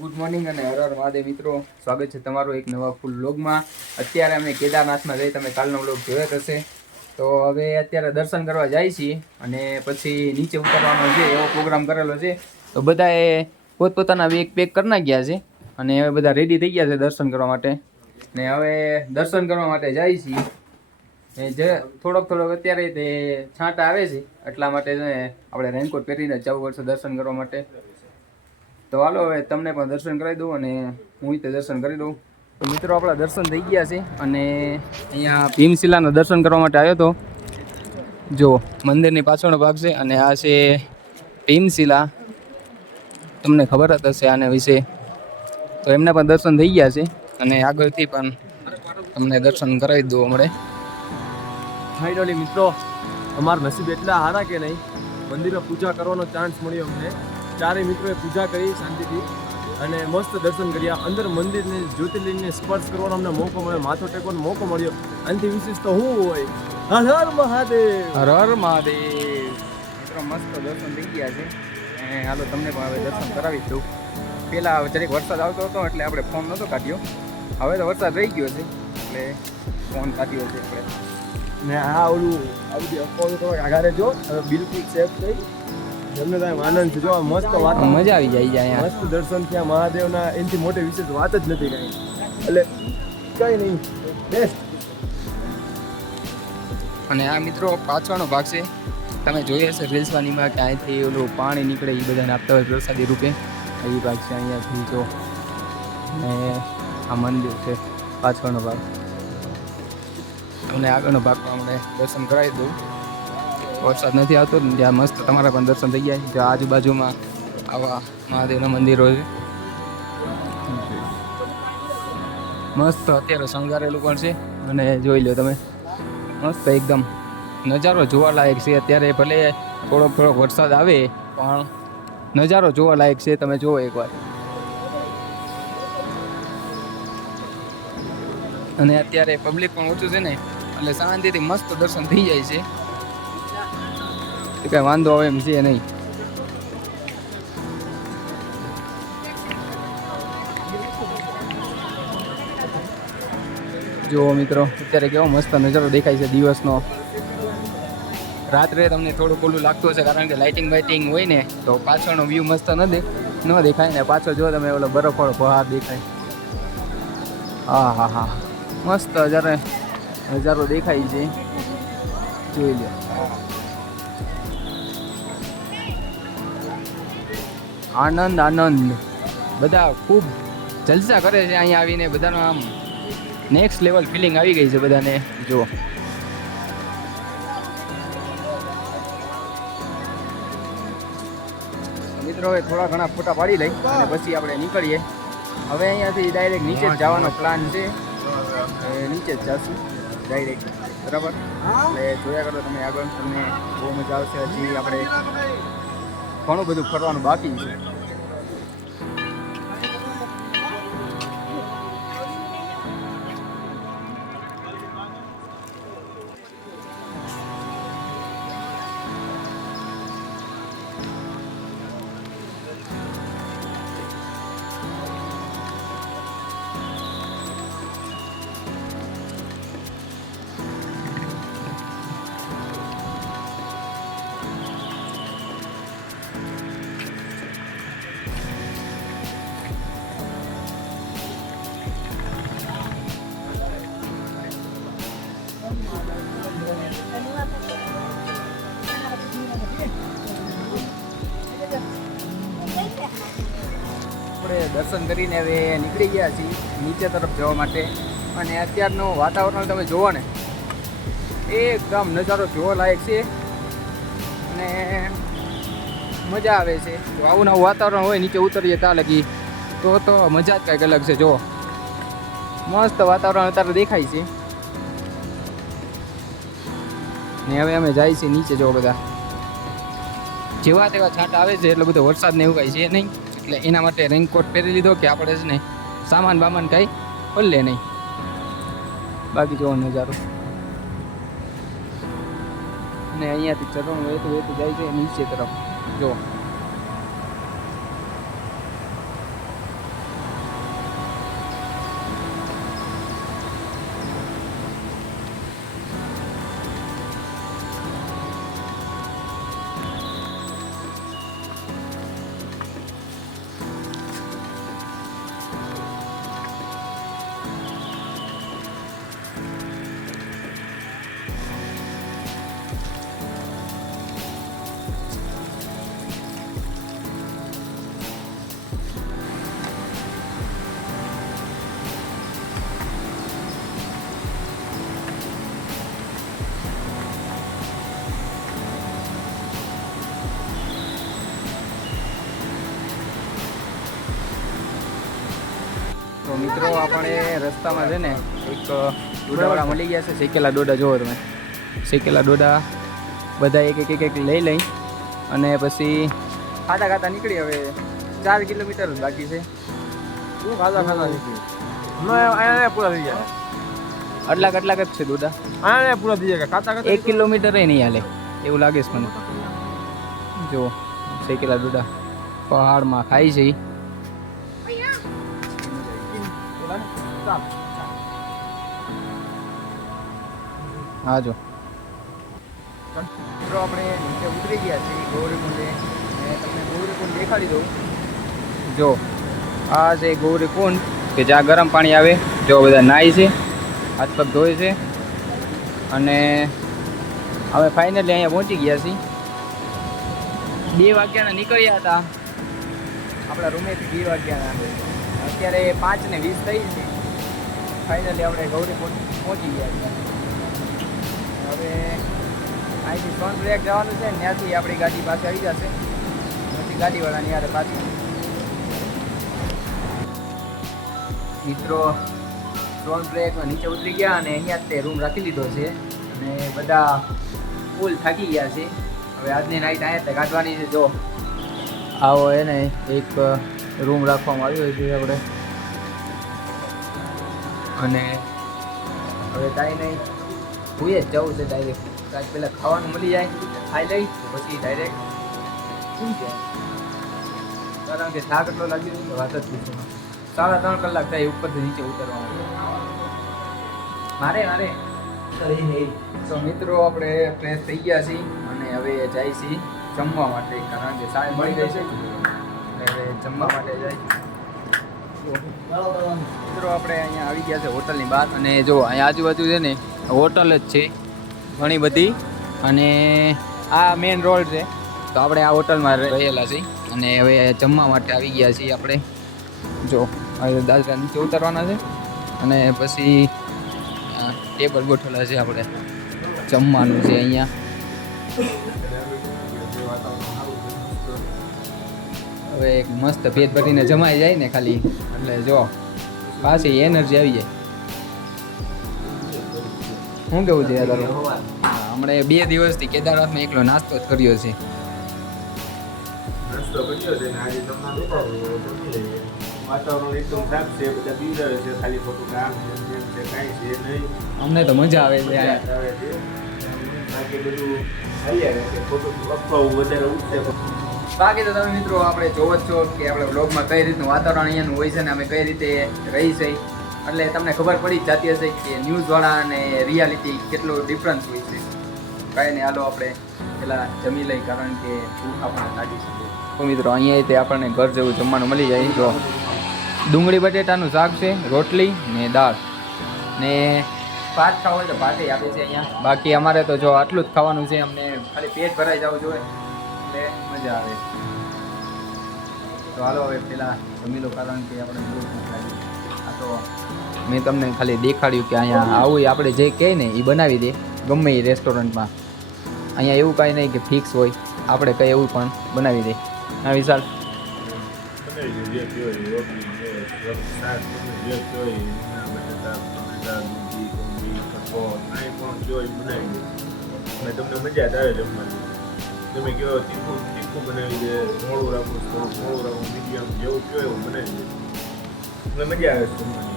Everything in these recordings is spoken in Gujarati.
ગુડ મોર્નિંગ અને હર હર મહાદેવ મિત્રો, સ્વાગત છે તમારું એક નવા ફૂલ વ્લોગમાં. અત્યારે અમે કેદારનાથમાં જઈ, તમે કાલનો વ્લોગ જોયો જ હશે. તો હવે અત્યારે દર્શન કરવા જાય છીએ અને પછી નીચે ઉતરવાનો છે એવો પ્રોગ્રામ કરેલો છે. તો બધાએ પોતપોતાના બેગ પેક કરી નાખ્યા છે અને હવે બધા રેડી થઈ ગયા છે દર્શન કરવા માટે. ને હવે દર્શન કરવા માટે જાય છીએ. જે થોડોક અત્યારે તે છાંટા આવે છે એટલા માટે આપણે રેનકોટ પહેરીને જવું પડશે દર્શન કરવા માટે. તો હાલો હવે તમને પણ દર્શન કરાવી દઉં અને હું તે દર્શન કરી દઉં. તો મિત્રો આપણા દર્શન થઈ ગયા છે અને અહીંયા ભીમશિલાના દર્શન કરવા માટે આવ્યો હતો. જો મંદિરની પાછળનો ભાગ છે અને આ છે ભીમશિલા. તમને ખબર જ હશે આના વિશે. તો એમના પણ દર્શન થઈ ગયા છે અને આગળથી પણ તમને દર્શન કરાવી દઉં હમણાં. ફાઇનલી મિત્રો અમારા નસીબ એટલા સારા કે નહીં, મંદિરમાં પૂજા કરવાનો ચાન્સ મળ્યો અમને. ચારે મિત્રોએ પૂજા કરી શાંતિથી અને મસ્ત દર્શન કર્યા. અંદર મંદિરને જ્યોતિર્લિંગને સ્પર્શ કરવાનો અમને મોકો મળ્યો, માથો ટેકવાનો મોકો મળ્યો. આનાથી વિશેષ તો શું હોય? હર હર મહાદેવ, હર હર મહાદેવ. મિત્રો મસ્ત દર્શન થઈ ગયા છે અને હાલો તમને પણ હવે દર્શન કરાવી દઉં. પહેલાં જરીક વરસાદ આવતો હતો એટલે આપણે ફોન નહોતો કાઢ્યો. હવે તો વરસાદ રહી ગયો છે એટલે ફોન કાઢ્યો છે આપણે. ને આ ઓલું આ બધી અફવાઓ તો આઘારે જો હવે બિલકુલ સેફ થઈ. એમને તો આનંદ છે. જો મસ્ત વાત, મજા આવી જાય અહીંયા. મસ્ત દર્શન થયા મહાદેવના. એનાથી મોટી વિશેષ વાત જ નથી કાંઈ. એટલે કંઈ નહીં, બેસ્ટ. અને આ મિત્રો પાછળનો ભાગ છે, તમે જોઈએ હશે રીલ્સવાનીમાં કે અહીંથી ઓલું પાણી નીકળે એ બધાને આપતા હોય પ્રસાદી રૂપે. એ ભાગ છે અહીંયાથી જો. અને આ મંદિર છે પાછળનો ભાગ. તમને આગળનો ભાગમાં અમને દર્શન કરાવી દઉં. વરસાદ નથી આવતો ને ત્યાં મસ્ત તમારા પણ દર્શન થઈ ગયા. જ્યાં આજુબાજુમાં આવા મહાદેવના મંદિરો છે. મસ્ત અત્યારે શણગારેલું પણ છે અને જોઈ લો તમે, મસ્ત એકદમ નજારો જોવાલાયક છે. અત્યારે ભલે થોડોક વરસાદ આવે પણ નજારો જોવાલાયક છે. તમે જુઓ એકવાર. અને અત્યારે પબ્લિક પણ ઓછું છે ને એટલે શાંતિથી મસ્ત દર્શન થઈ જાય છે. કઈ વાંધો આવે એમ છે નહીં. જો મિત્રો અત્યારે કેવો મસ્ત નજારો દેખાય છે દિવસનો. રાત્રે તમને થોડુંક ઓલું લાગતું હશે કારણ કે લાઇટિંગ બાઇટિંગ હોય ને તો પાછળનો વ્યૂ મસ્ત ન દેખાય ને. પાછળ જો તમે ઓલો બરફવાળો પહાડ દેખાય. હા હા હા, મસ્ત નજારો દેખાય છે. જોઈ લો. આનંદ બધા ખૂબ જલસા કરે છે અહીંયા આવીને. બધાનો આમ નેક્સ્ટ લેવલ ફિલિંગ આવી ગઈ છે બધાને. જો મિત્રો હવે થોડા ઘણા ફોટા પાડી લઈ અને પછી આપણે નીકળીએ. હવે અહીંયાથી ડાયરેક્ટ નીચે જ જવાનો પ્લાન છે. નીચે જ જશું ડાયરેક્ટ, બરાબર. એટલે જોયા કરો તમે આગળ, તમને બહુ મજા આવશે. હજી આપણે ઘણું બધું ફરવાનું બાકી છે. દર્શન કરીને હવે નીકળી ગયા છીએ નીચે તરફ જવા માટે. અને અત્યારનું વાતાવરણ તમે જુઓ ને, એકદમ નજારો જોવા લાયક છે અને મજા આવે છે. તો આવું નવું વાતાવરણ હોય નીચે ઉતરીએ ત્યાં લગી તો મજા જ કંઈક અલગ છે. જુઓ મસ્ત વાતાવરણ અત્યારે દેખાય છે. ને હવે અમે જાય છીએ નીચે. જો બધા જેવા તેવા છાંટા આવે છે એટલે બધો વરસાદ ને એવું કાંઈ છે નહીં. એટલે એના માટે રેનકોટ પહેરી લીધો કે આપણે છે ને સામાન બામાન કાંઈ પલ્લે નહીં. બાકી જોવો નજારો. ને અહીંયાથી ચરણ વહેતું જાય છે નીચે તરફ. જો તો મિત્રો આપણે રસ્તામાં છે ને એક ડોડાવાળા મળી ગયા છે. શેકેલા ડોડા જોવો તમે, શેકેલા ડોડા બધા એક લઈ લઈ અને પછી ખાતા ખાતા નીકળી. હવે 4 કિલોમીટર જ બાકી છે. શું ખાતા નીકળી અહીંયા પૂરા થઈ ગયા. આટલાક જ છે ડોડા. અહીંયા પૂરા થઈ ગયા ખાતા 1 કિલોમીટર નહીં હાલે એવું લાગે છે મને. જો શેકેલા ડોડા પહાડમાં ખાઈ છે. હા જો મિત્રો આપણે નીચે ઉતરી ગયા છીએ ગૌરીકુંડે. તમને ગૌરીકુંડ દેખાડી દઉં. જો આ છે ગૌરીકુંડ કે જ્યાં ગરમ પાણી આવે. જો બધા નાય છે, હાથ પગ ધોય છે. અને હવે ફાઇનલી અહીંયા પહોંચી ગયા છીએ. 2 વાગ્યાના નીકળ્યા હતા આપણા રૂમેથી. 2 વાગ્યાના અત્યારે 5:20 થઈ છે. ફાઇનલી આપણે ગૌરીકુંડ પહોંચી ગયા છીએ. હવે અહીંથી સોનપ્રયાગ જવાનું છે. ત્યાંથી આપણી ગાડી પાસે આવી જશે. પછી ગાડીવાળાની યારે પાછી. મિત્રો સોનપ્રયાગમાં નીચે ઉતરી ગયા અને અહીંયા જ તે રૂમ રાખી લીધો છે. અને બધા ફૂલ થાકી ગયા છે. હવે આજની નાઈટ અહીંયા તે કાઢવાની છે. જો આવો એને એક રૂમ રાખવામાં આવ્યો છે આપણે. અને હવે કાંઈ નહીં, ભૂએ જ જવું છે ડાયરેક્ટ. કાંઈક પહેલાં ખાવાનું મળી જાય, ખાઈ લઈ પછી ડાયરેક્ટ સુઈ જાય. કારણ કે થાક એટલો લાગી રહ્યો વાત જ પૂછો. 3.5 કલાક થાય ઉપરથી નીચે ઉતરવામાં. મારે તો મિત્રો આપણે ફ્રેશ થઈ ગયા છીએ અને હવે જાય છીએ જમવા માટે. કારણ કે સાંજ મળી ગઈ છે હવે જમવા માટે જાય. મિત્રો આપણે અહીંયા આવી ગયા છે હોટલની બહાર. અને જો અહીંયા આજુબાજુ છે ને હોટલ જ છે ઘણી બધી. અને આ મેઇન રોડ છે. તો આપણે આ હોટલમાં રહેલા છીએ અને હવે જમવા માટે આવી ગયા છીએ આપણે. જો હવે દાદરા નીચે ઉતરવાના છે અને પછી ટેબલ ગોઠવેલા છે. આપણે જમવાનું છે અહીંયા. હવે એક મસ્ત પેટ ભરીને જમાઈ જાય ને ખાલી એટલે જો પાછી એનર્જી આવી જાય. શું કેવું છે યાર? હમણાં 2 દિવસથી કેદારનાથમાં એકલો નાસ્તો જ કર્યો છે. વાતાવરણ એકદમ સાફ છે, બધા પીવડાવે છે, ખાલી ખોટું કામ છે કાંઈ છે નહીં. અમને તો મજા આવે છે. આવે છે બાકી બધું હાલ્યા રહે છે. ખોટું અફવાઓ વધારે ઉઠશે. બાકી તો તમે મિત્રો આપણે જોવો જ છો કે આપણે બ્લોગમાં કઈ રીતનું વાતાવરણ અહીંયાનું હોય છે ને અમે કઈ રીતે રહી છે. એટલે તમને ખબર પડી જ જતી હશે કે ન્યૂઝવાળા અને રિયાલિટી કેટલો ડિફરન્સ હોય છે. કાંઈ નહીં, હાલો આપણે પેલા જમી લઈ કારણ કે ભૂખ આપણને લાગી શકે. તો મિત્રો અહીંયા તે આપણને ઘર જેવું જમવાનું મળી જાય. જો ડુંગળી બટેટાનું શાક છે, રોટલી ને દાળ ને ભાત ખાવ હોય તો ભાતે આપે છે અહીંયા. બાકી અમારે તો જો આટલું જ ખાવાનું છે. અમને ખાલી પેટ ભરાઈ જવું જોઈએ એટલે મજા આવે. તો હાલો હવે પેલા જમી લો કારણ કે આપણે બહુ ભૂખ લાગી. આ તો મેં તમને ખાલી દેખાડ્યું કે અહીંયા આવું આપણે જે કહે ને એ બનાવી દે ગમે એ રેસ્ટોરન્ટમાં. અહીંયા એવું કાંઈ નહીં કે ફિક્સ હોય, આપણે કંઈ એવું પણ બનાવી દે. હા વિશાલ, તમને મજા આવે જમવાની. તમે કહો તીખું બનાવી દે, મોડું રાખો, થોડું મોડું રાખો, મીડિયમ જેવું કહો એવું બનાવી દે. તમને મજા આવે જમવાની.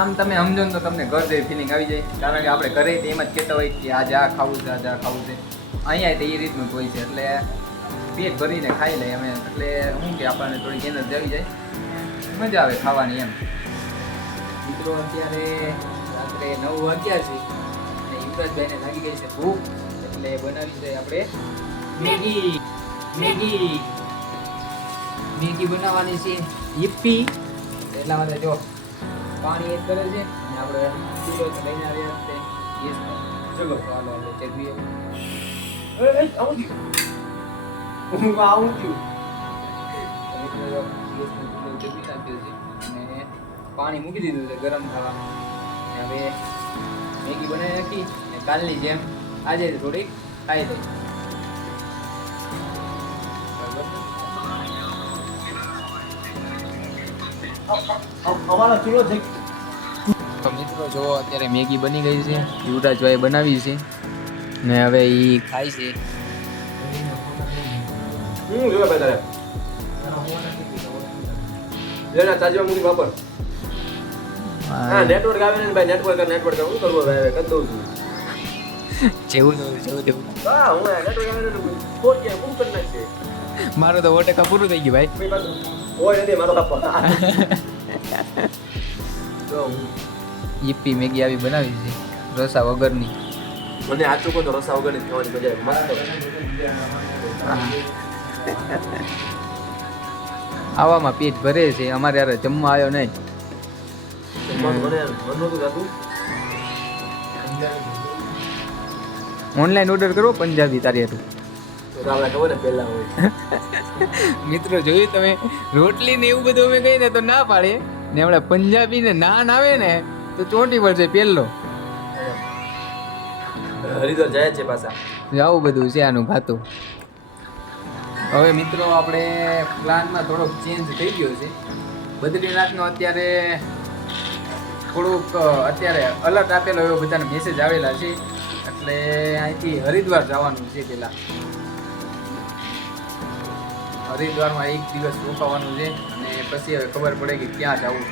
આમ તમે સમજો ને તો તમને ઘર જેવી ફિલિંગ આવી જાય. કારણ કે આપણે ઘરે એમ જ કહેતા હોય કે આજે આ ખાવું છે, આજે આ ખાવું છે. અહીંયા તો એ રીતનું જ હોય છે. એટલે પેટ ભરીને ખાઈ લઈએ અમે. એટલે શું કે આપણને થોડી એનર્જી આવી જાય, મજા આવે ખાવાની એમ. મિત્રો અત્યારે રાત્રે 9 વાગ્યા છે અને યુવરાજભાઈને લાગી ગઈ છે ભૂખ. એટલે બનાવી છે આપણે મેગી બનાવવાની છે યીપ્પી. એટલા માટે જો પાણી એડ કરે છે અને આપણે ચૂલો તો લઈને આવ્યા છે. ચલો ચાલો આપણે ચેકવીએ. પાણી મૂકી દીધું છે ગરમ થવા. હવે મેગી બનાવી નાખી અને કાલની જેમ આજે થોડીક ખાઈ દઈ. અમારા ચૂલો છે. તો મિત્રો જો અત્યારે મેગી બની ગઈ છે, યુવરાજભાઈ બનાવી છે ને હવે એ ખાય છે. જોયા ભાઈ તારે લેના ચાર્જમાં મૂકી વાપર. હા નેટવર્ક આવે ને ભાઈ, નેટવર્ક શું કરવું ભાઈ, કરી દઉં છું. જેવું જેવું હા હું નેટવર્ક આવે ને ફોન કે હું કરી નાખશે. મારું તો 1% પૂરું થઈ ગયું ભાઈ. ઓય નથી મારો કાપો. તો ઈપી મેગી આવી બનાવી છે રસા વગરની. મને આ ચોકો તો રસા વગર ખાવાની મજા આવે. આવામાં પેટ ભરે છે. અમારે યાર જમવા આવ્યો નહીં. ઓનલાઈન ઓર્ડર કરો પંજાબી તારી હતું. મિત્રો જોયું તમે, રોટલી ને એવું બધું અમે કહીએ ને તો ના પાડે ને હમણાં પંજાબી ને નાન આવે ને તો ચોંટી પડશે પહેલો. હરિદ્વાર જાય છે પાછા. આવું બધું છે આનું ખાતું. હવે મિત્રો આપણે પ્લાનમાં થોડોક ચેન્જ થઈ ગયો છે. બદ્રીનાથનો અત્યારે થોડુંક અત્યારે અલર્ટ આપેલો એવો બધાને મેસેજ આવેલા છે, એટલે અહીંથી હરિદ્વાર જવાનું છે. પહેલાં હરિદ્વારમાં 1 દિવસ રોકાવાનું છે અને પછી હવે ખબર પડે કે ક્યાં જવું.